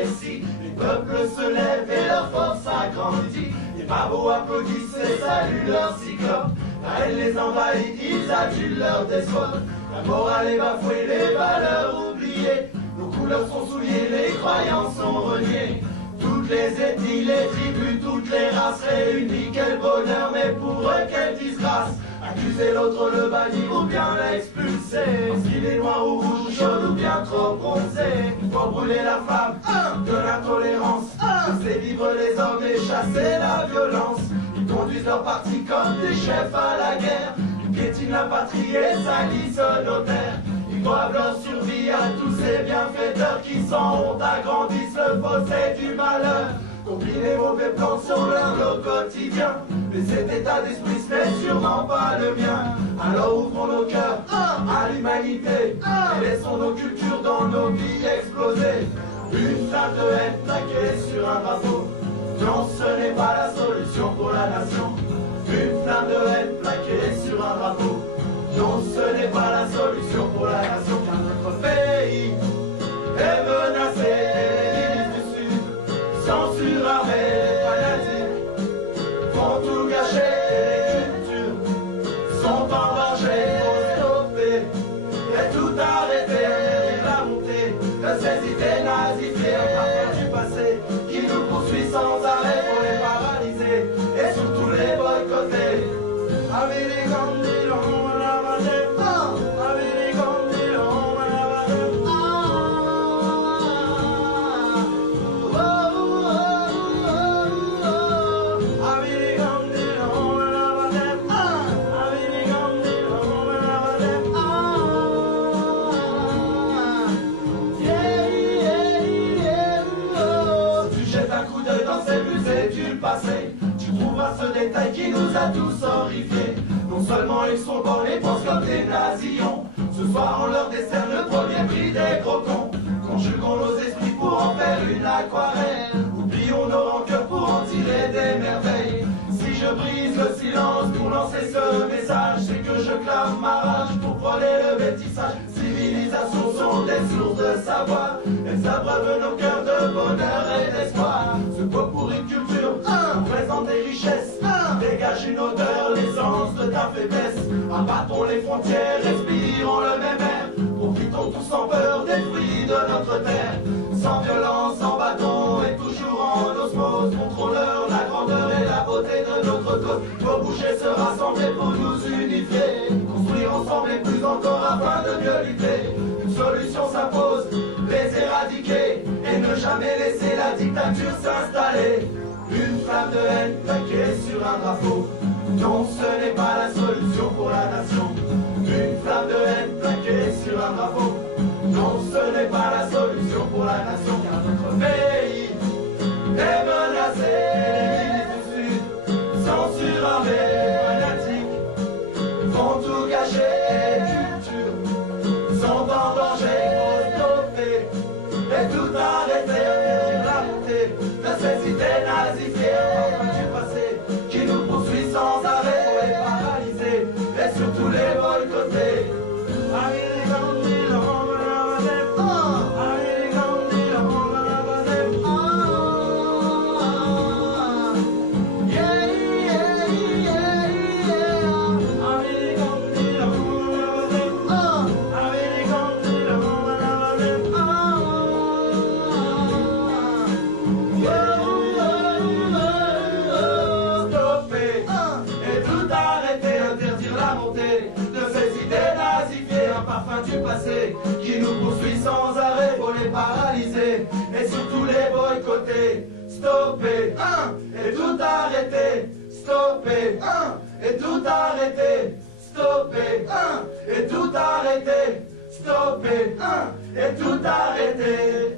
récit. Les peuples se lèvent et leur force s'agrandit. Les babos applaudissent et saluent leur cyclope. La haine les envahit, ils adulent leurs despotes. La morale est bafouée, les valeurs oubliées. Nos couleurs sont souillées, les croyances sont reniées. Toutes les ethnies, les tribus, toutes les races réunies. Quel bonheur, mais pour eux, quelle disgrâce. Accuser l'autre, le bannir ou bien l'expulser. Parce qu'il est noir ou rouge, jaune ou bien trop bronzé. Pour brûler la flamme de l'intolérance, laisser vivre les hommes et chasser la violence. Ils conduisent leur parti comme des chefs à la guerre. Ils piétinent la patrie et salissent nos terres. Ils doivent leur survie à tous ces bienfaiteurs qui sans honte agrandissent le fossé du malheur. Combinent les mauvais plans sur leur lot quotidien. Mais cet état d'esprit ce n'est sûrement pas le mien. Alors ouvrons nos cœurs à l'humanité et laissons nos cultures dans nos vies exploser. Une flamme de haine plaquée sur un drapeau, non, ce n'est pas la solution pour la nation. Une flamme de haine plaquée sur un drapeau, non, ce n'est pas la solution pour la nation. Car notre pays est menacé. Censure armée, fanatiques vont tout gâcher. Les cultures sont en danger, faut stopper et tout arrêter. La montée de ces idées nazifiées, un parcours du passé qui nous poursuit sans arrêt pour les paralyser et surtout les boycotter. Tu trouveras ce détail qui nous a tous horrifiés. Non seulement ils sont bons et pensent comme des nazillons. Ce soir on leur décerne le premier prix des gros cons. Conjuguons nos esprits pour en faire une aquarelle. Oublions nos rancœurs pour en tirer des merveilles. Si je brise le silence pour lancer ce message, c'est que je clame ma rage pour frôler le métissage. Civilisations sont des sources de savoir. Elles abreuvent nos cœurs de bonheur et d'espoir. Ce pot pour une culture présente des richesses. Dégage une odeur, l'essence de ta faiblesse. Abattons les frontières, respirons le même air. Profitons tous sans peur des fruits de notre terre. Sans violence, sans bâton et toujours en osmose. Montrons-leur la grandeur et la beauté de notre cause. Faut bouger, se rassembler pour nous unifier. Construire ensemble et plus encore afin de mieux lutter. Une solution s'impose, les éradiquer et ne jamais laisser la dictature s'installer. Une flamme de haine plaquée sur un drapeau, non, ce n'est pas la solution pour la nation. Une flamme de haine plaquée sur un drapeau, non, ce n'est pas la solution pour la nation. Car notre pays est menacé. Les ennemis du Sud, censure armée, fanatiques vont tout gâcher. Les cultures sont en danger, faut stopper et tout arrêter. La montée de ces idées nazifiées, enfin du passé qui nous poursuit sans arrêt pour les paralyser et surtout les boycotter. Du passé qui nous poursuit sans arrêt pour les paralyser et surtout les boycotter. Stopper, et tout arrêter. Stopper, et tout arrêter. Stopper, et tout arrêter. Stopper, et tout arrêter.